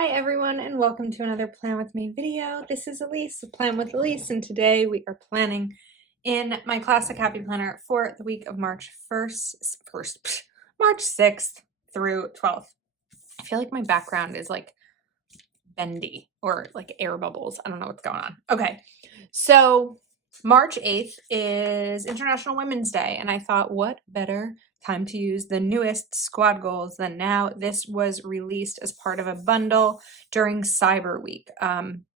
Hi everyone and welcome to another Plan With Me video. This is Elise of Plan With Elise and today we are planning in my classic happy planner for the week of March 6th through 12th. I feel like my background is like bendy or like air bubbles. I don't know what's going on. Okay, so March 8th is International Women's Day and I thought what better time to use the newest squad goals than now. This was released as part of a bundle during Cyber Week. I'm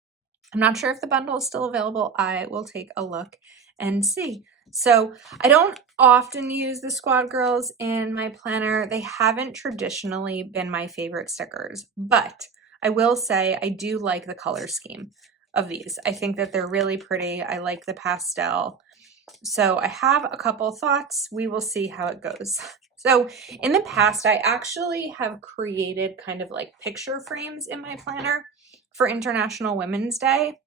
not sure if the bundle is still available. I will take a look and see. So I don't often use the squad girls in my planner. They haven't traditionally been my favorite stickers, but I will say I do like the color scheme of these. I think that they're really pretty. I like the pastel. So I have a couple thoughts. We will see how it goes. So in the past, I actually have created kind of like picture frames in my planner for International Women's Day.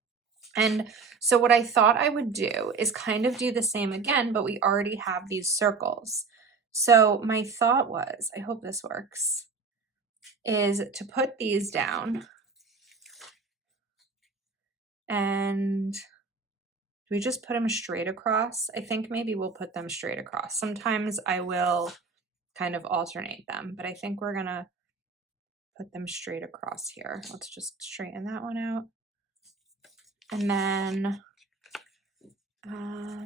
And so what I thought I would do is kind of do the same again, but we already have these circles. So my thought was, I hope this works, is to put these down and we just put them straight across. I think maybe we'll put them straight across. Sometimes I will kind of alternate them, but I think we're gonna put them straight across here. Let's just straighten that one out. And then I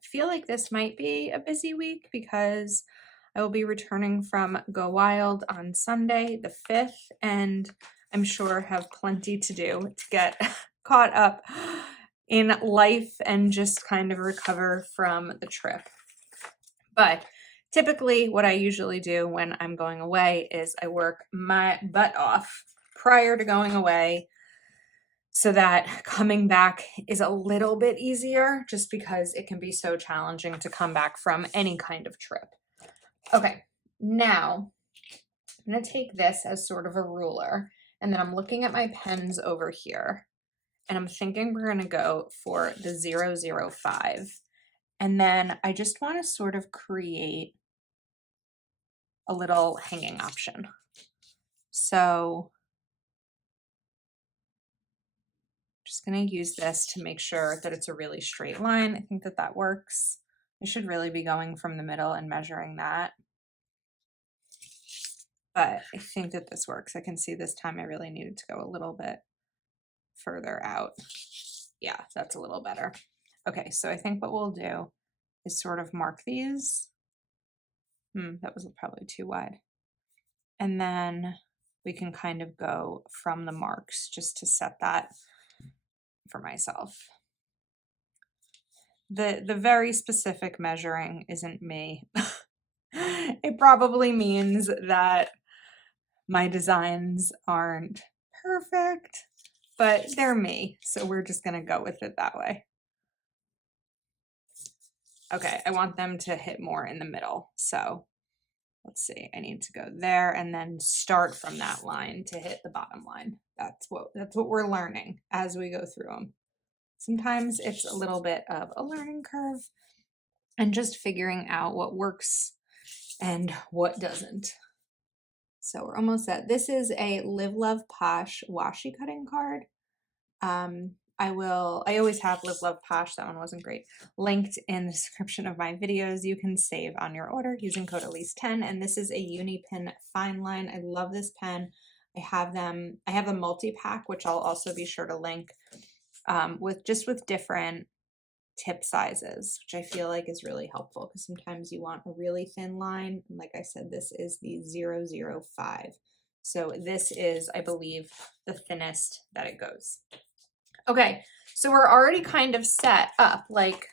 feel like this might be a busy week because I will be returning from Go Wild on Sunday, the 5th, and I'm sure have plenty to do to get caught up in life and just kind of recover from the trip. But typically what I usually do when I'm going away is I work my butt off prior to going away so that coming back is a little bit easier just because it can be so challenging to come back from any kind of trip. Okay, now I'm going to take this as sort of a ruler and then I'm looking at my pens over here. And I'm thinking we're going to go for the 005. And then I just want to sort of create a little hanging option. So I'm just going to use this to make sure that it's a really straight line. I think that that works. I should really be going from the middle and measuring that. But I think that this works. I can see this time I really needed to go a little bit further out. Yeah, that's a little better. Okay, so I think what we'll do is sort of mark these. That was probably too wide. And then we can kind of go from the marks just to set that for myself. The very specific measuring isn't me. It probably means that my designs aren't perfect, but they're me. So we're just gonna go with it that way. Okay, I want them to hit more in the middle. So let's see, I need to go there and then start from that line to hit the bottom line. That's what we're learning as we go through them. Sometimes it's a little bit of a learning curve and just figuring out what works and what doesn't. So we're almost at, this is a Live Love Posh washi cutting card. I always have Live Love Posh, that one wasn't great, linked in the description of my videos. You can save on your order using code Elise10, and this is a Unipin fine line. I love this pen. I have the multi-pack, which I'll also be sure to link, with different tip sizes, which I feel like is really helpful because sometimes you want a really thin line. And like I said, this is the 005. So this is, I believe, the thinnest that it goes. Okay, so we're already kind of set up, like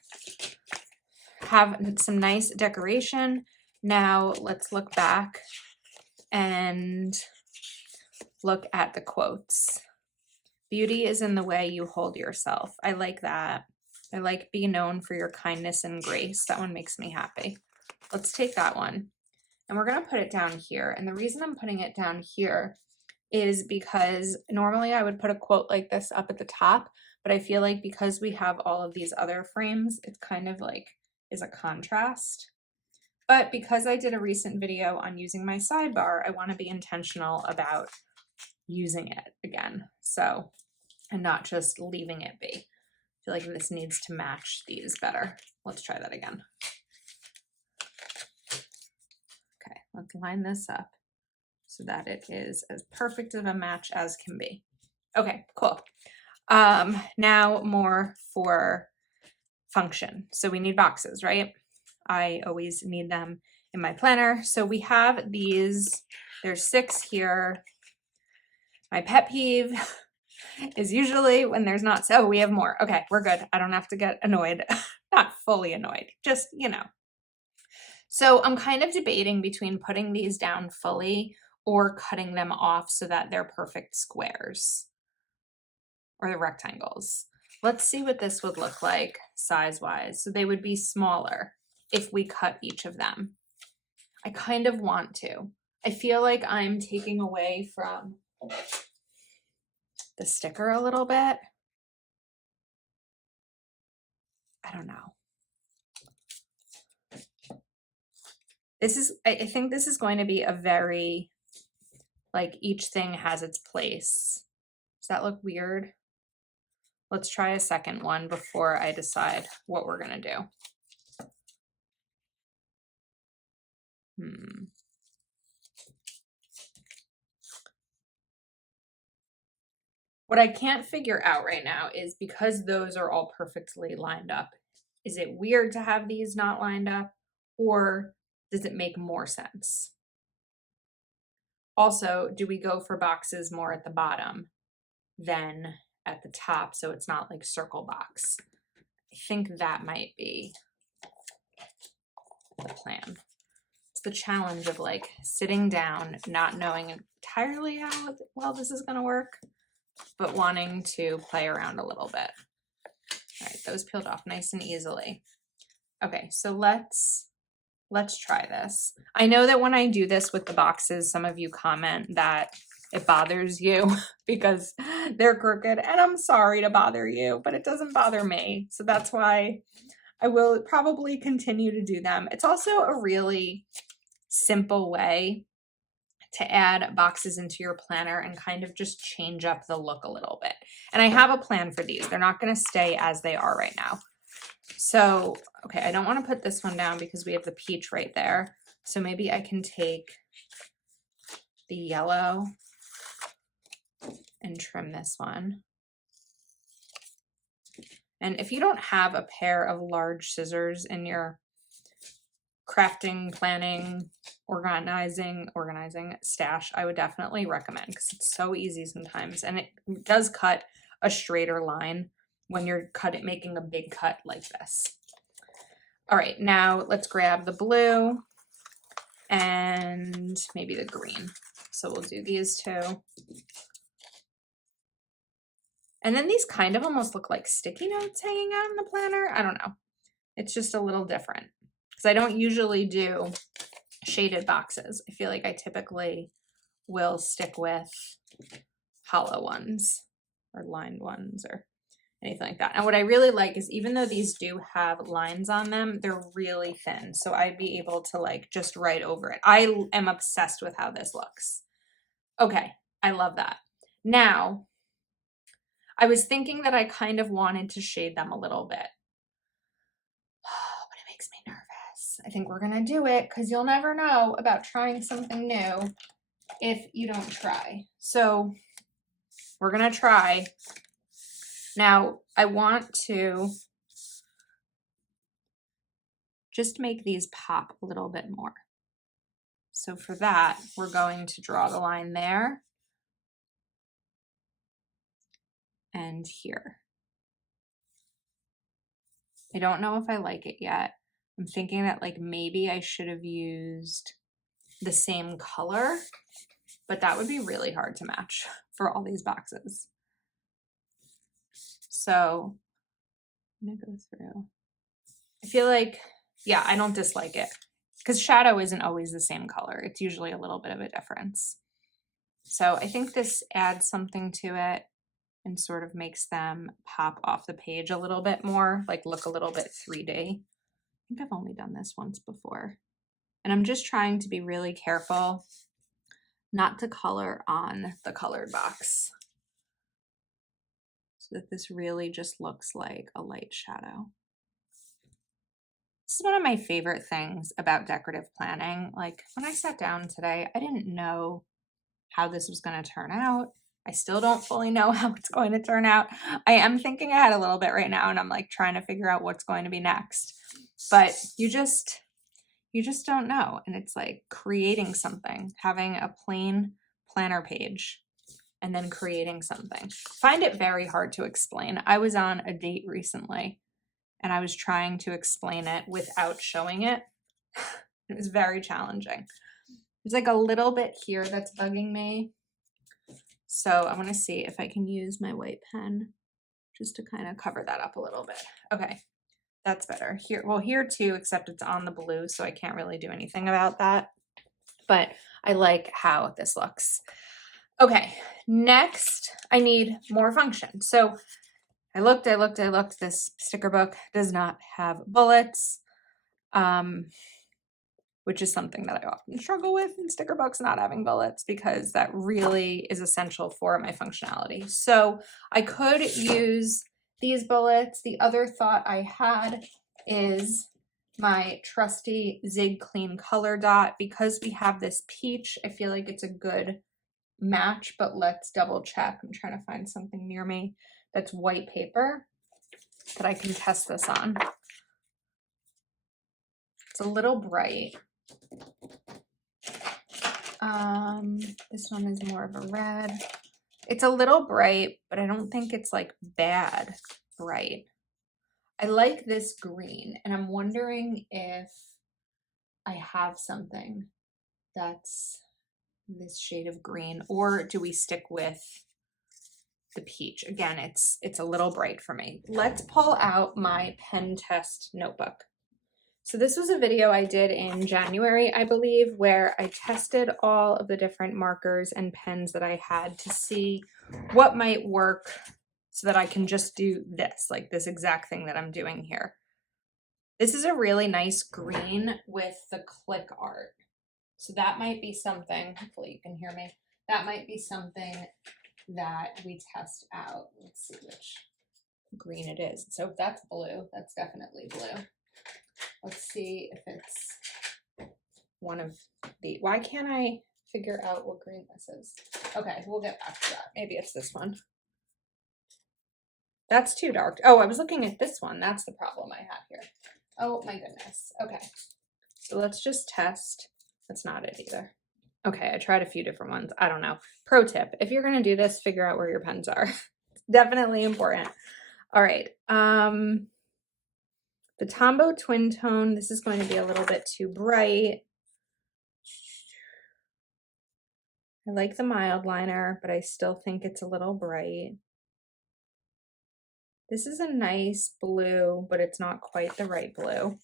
have some nice decoration. Now let's look back and look at the quotes. Beauty is in the way you hold yourself. I like that. I like be known for your kindness and grace. That one makes me happy. Let's take that one and we're going to put it down here. And the reason I'm putting it down here is because normally I would put a quote like this up at the top, but I feel like because we have all of these other frames, it's kind of like is a contrast. But because I did a recent video on using my sidebar, I want to be intentional about using it again. So, and not just leaving it be. I feel like this needs to match these better. Let's try that again. Okay, let's line this up so that it is as perfect of a match as can be. Okay, cool. Now more for function. So we need boxes, right? I always need them in my planner. So we have these, there's 6 here. My pet peeve is usually when there's not, so we have more. Okay, we're good. I don't have to get annoyed. Not fully annoyed, just, you know. So I'm kind of debating between putting these down fully or cutting them off so that they're perfect squares or the rectangles. Let's see what this would look like size-wise. So they would be smaller if we cut each of them. I kind of want to. I feel like I'm taking away from the sticker a little bit. I don't know. This is, I think this is going to be a very, like, each thing has its place. Does that look weird? Let's try a second one before I decide what we're gonna do. What I can't figure out right now is because those are all perfectly lined up, is it weird to have these not lined up, or does it make more sense? Also, do we go for boxes more at the bottom than at the top so it's not like circle box? I think that might be the plan. It's the challenge of like sitting down, not knowing entirely how well this is going to work, but wanting to play around a little bit. All right, those peeled off nice and easily. Okay, so let's try this. I know that when I do this with the boxes, some of you comment that it bothers you because they're crooked, and I'm sorry to bother you, but it doesn't bother me. So that's why I will probably continue to do them. It's also a really simple way to add boxes into your planner and kind of just change up the look a little bit. And I have a plan for these. They're not going to stay as they are right now. So, okay, I don't want to put this one down because we have the peach right there. So maybe I can take the yellow and trim this one. And if you don't have a pair of large scissors in your crafting, planning, organizing stash, I would definitely recommend, because it's so easy sometimes, and it does cut a straighter line when you're making a big cut like this. All right, now let's grab the blue and maybe the green. So we'll do these two. And then these kind of almost look like sticky notes hanging out in the planner. I don't know. It's just a little different because I don't usually do shaded boxes. I feel like I typically will stick with hollow ones or lined ones or anything like that. And what I really like is even though these do have lines on them, they're really thin. So I'd be able to like just write over it. I am obsessed with how this looks. Okay, I love that. Now, I was thinking that I kind of wanted to shade them a little bit. But it makes me nervous. I think we're gonna do it because you'll never know about trying something new if you don't try. So we're gonna try. Now, I want to just make these pop a little bit more. So for that, we're going to draw the line there and here. I don't know if I like it yet. I'm thinking that like maybe I should have used the same color, but that would be really hard to match for all these boxes. So I'm gonna go through. I feel like, yeah, I don't dislike it because shadow isn't always the same color. It's usually a little bit of a difference. So I think this adds something to it and sort of makes them pop off the page a little bit more, like look a little bit 3D. I think I've only done this once before. And I'm just trying to be really careful not to color on the colored box, so that this really just looks like a light shadow. This is one of my favorite things about decorative planning. Like when I sat down today, I didn't know how this was going to turn out. I still don't fully know how it's going to turn out. I am thinking ahead a little bit right now, and I'm like trying to figure out what's going to be next. But you just don't know. And it's like creating something, having a plain planner page and then creating something. Find it very hard to explain. I was on a date recently and I was trying to explain it without showing it. It was very challenging. There's like a little bit here that's bugging me. So I want to see if I can use my white pen just to kind of cover that up a little bit. Okay, that's better. Here, well, here too, except it's on the blue, so I can't really do anything about that. But I like how this looks. Okay, next I need more function. So I looked. This sticker book does not have bullets, which is something that I often struggle with in sticker books, not having bullets, because that really is essential for my functionality. So I could use these bullets. The other thought I had is my trusty Zig Clean color dot. Because we have this peach, I feel like it's a good match, but let's double check. I'm trying to find something near me that's white paper that I can test this on. It's a little bright. This one is more of a red. It's a little bright, but I don't think it's like bad bright. I like this green, and I'm wondering if I have something that's this shade of green, or do we stick with the peach? Again, it's a little bright for me. Let's pull out my pen test notebook. So this was a video I did in January, I believe, where I tested all of the different markers and pens that I had to see what might work so that I can just do this, like this exact thing that I'm doing here. This is a really nice green with the click art. So that might be something, hopefully you can hear me, that might be something that we test out. Let's see which green it is. So if that's blue, that's definitely blue. Let's see if it's one of the, why can't I figure out what green this is? Okay, we'll get back to that. Maybe it's this one. That's too dark. Oh, I was looking at this one. That's the problem I had here. Oh my goodness. Okay, so let's just test. That's not it either. Okay, I tried a few different ones. I don't know. Pro tip, if you're gonna do this, figure out where your pens are. It's definitely important. All right. The Tombow Twin Tone, this is going to be a little bit too bright. I like the mild liner, but I still think it's a little bright. This is a nice blue, but it's not quite the right blue.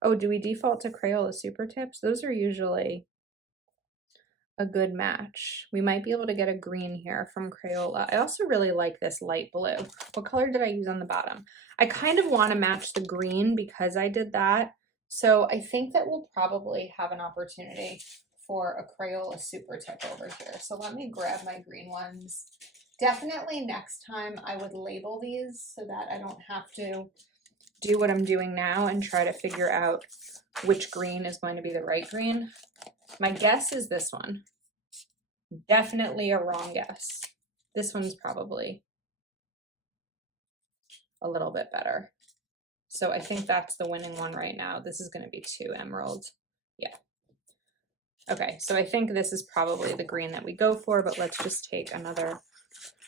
Oh, do we default to Crayola Super Tips? Those are usually a good match. We might be able to get a green here from Crayola. I also really like this light blue. What color did I use on the bottom? I kind of want to match the green because I did that. So I think that we'll probably have an opportunity for a Crayola Super Tip over here. So let me grab my green ones. Definitely next time I would label these so that I don't have to do what I'm doing now and try to figure out which green is going to be the right green. My guess is this one. Definitely a wrong guess. This one's probably a little bit better. So I think that's the winning one right now. This is going to be 2 emerald. Yeah. Okay, so I think this is probably the green that we go for, but let's just take another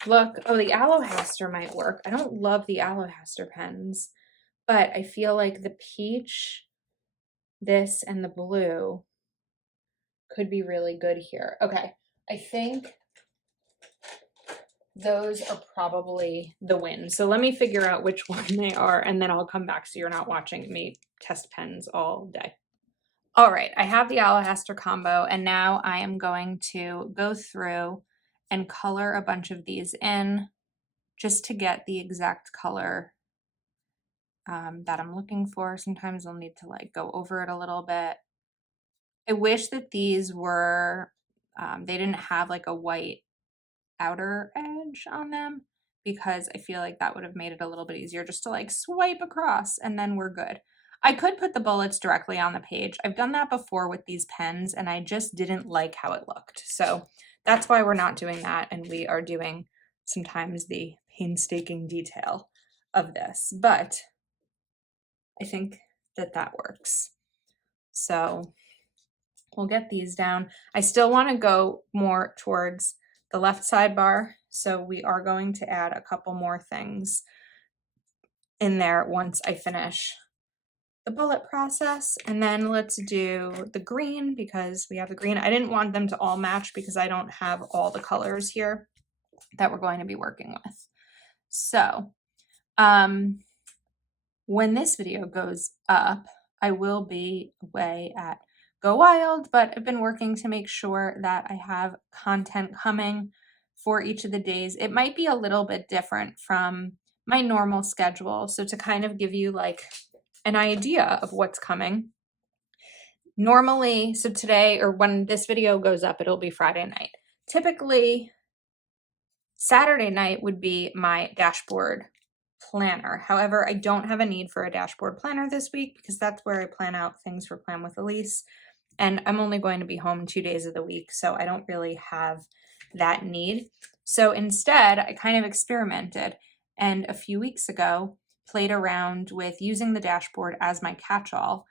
look. Oh, the Alohaster might work. I don't love the Alohaster pens, but I feel like the peach, this, and the blue could be really good here. Okay, I think those are probably the win. So let me figure out which one they are, and then I'll come back so you're not watching me test pens all day. All right, I have the Alohaster combo, and now I am going to go through and color a bunch of these in just to get the exact color that I'm looking for. Sometimes I'll need to like go over it a little bit. I wish that these were They didn't have like a white outer edge on them because I feel like that would have made it a little bit easier just to like swipe across and then we're good. I could put the bullets directly on the page. I've done that before with these pens and I just didn't like how it looked. So that's why we're not doing that, and we are doing sometimes the painstaking detail of this, but I think that that works. So we'll get these down. I still want to go more towards the left sidebar, so we are going to add a couple more things in there once I finish the bullet process. And then let's do the green because we have the green. I didn't want them to all match because I don't have all the colors here that we're going to be working with. So when this video goes up, I will be away at Go Wild, but I've been working to make sure that I have content coming for each of the days. It might be a little bit different from my normal schedule. So to kind of give you like an idea of what's coming. Normally, so today or when this video goes up, it'll be Friday night. Typically, Saturday night would be my dashboard planner. However, I don't have a need for a dashboard planner this week because that's where I plan out things for Plan with Elise. And I'm only going to be home 2 days of the week, so I don't really have that need. So instead, I kind of experimented and a few weeks ago played around with using the dashboard as my catch-all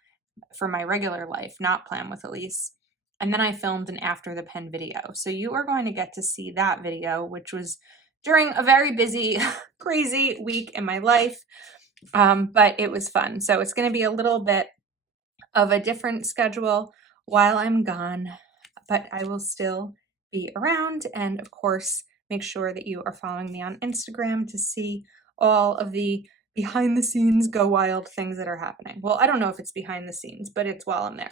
for my regular life, not Plan with Elise. And then I filmed an after the pen video. So you are going to get to see that video, which was during a very busy, crazy week in my life. But it was fun. So it's going to be a little bit of a different schedule while I'm gone, but I will still be around. And of course, make sure that you are following me on Instagram to see all of the behind the scenes Go Wild things that are happening. Well, I don't know if it's behind the scenes, but it's while I'm there.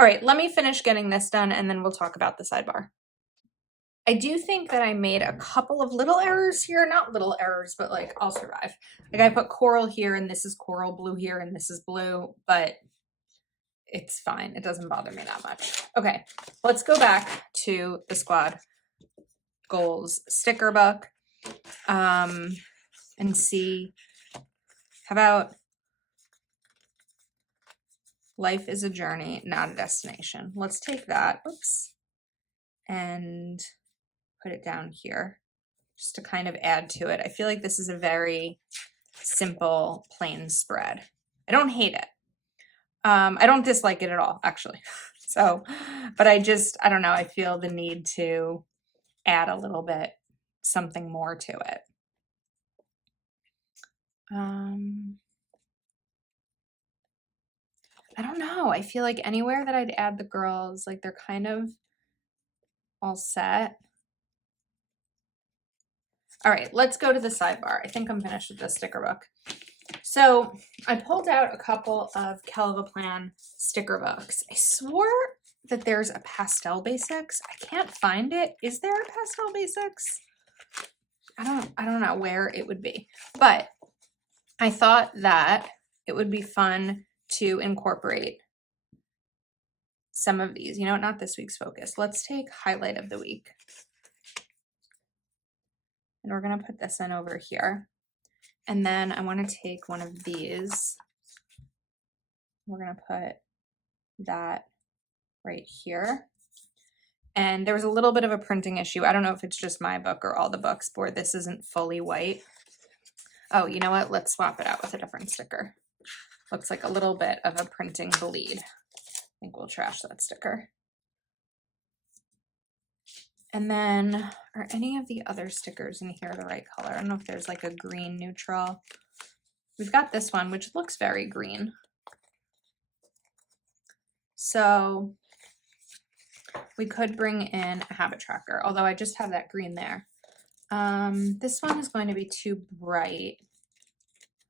All right, let me finish getting this done and then we'll talk about the sidebar. I do think that I made a couple of little errors here, not little errors, but like I'll survive. Like I put coral here and this is coral, blue here and this is blue, but it's fine. It doesn't bother me that much. Okay, let's go back to the squad goals sticker book and see. How about life is a journey, not a destination? Let's take that, oops, and put it down here just to kind of add to it. I feel like this is a very simple, plain spread. I don't hate it. I don't dislike it at all, actually. So, but I don't know, I feel the need to add a little bit, something more to it. I don't know. I feel like anywhere that I'd add the girls, like they're kind of all set. All right, let's go to the sidebar. I think I'm finished with the sticker book. So I pulled out a couple of Plan sticker books. I swore that there's a Pastel Basics. I can't find it. Is there a Pastel Basics? I don't know where it would be, but I thought that it would be fun to incorporate some of these. You know, not this week's focus. Let's take highlight of the week. And we're going to put this in over here. And then I want to take one of these. We're going to put that right here. And there was a little bit of a printing issue. I don't know if it's just my book or all the books where this isn't fully white. Oh, you know what? Let's swap it out with a different sticker. Looks like a little bit of a printing bleed. I think we'll trash that sticker. And then, are any of the other stickers in here the right color? I don't know if there's like a green neutral. We've got this one, which looks very green. So we could bring in a habit tracker, although I just have that green there. This one is going to be too bright.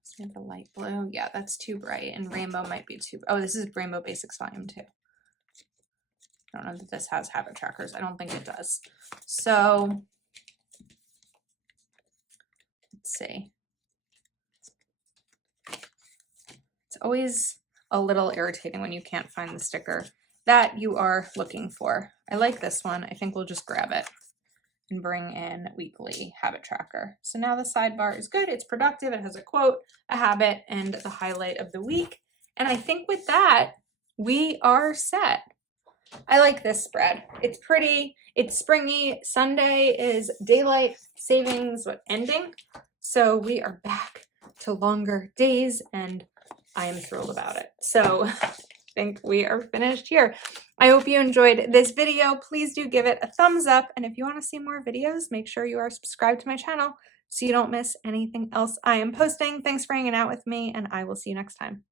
Let's make a light blue. Yeah, that's too bright. And rainbow might be too, oh, this is Rainbow Basics Volume 2. I don't know that this has habit trackers. I don't think it does. So let's see. It's always a little irritating when you can't find the sticker that you are looking for. I like this one. I think we'll just grab it and bring in weekly habit tracker. So now the sidebar is good. It's productive. It has a quote, a habit, and the highlight of the week. And I think with that, we are set. I like this spread. It's pretty, it's springy. Sunday is daylight savings ending. So we are back to longer days and I am thrilled about it. So I think we are finished here. I hope you enjoyed this video. Please do give it a thumbs up. And if you want to see more videos, make sure you are subscribed to my channel so you don't miss anything else I am posting. Thanks for hanging out with me and I will see you next time.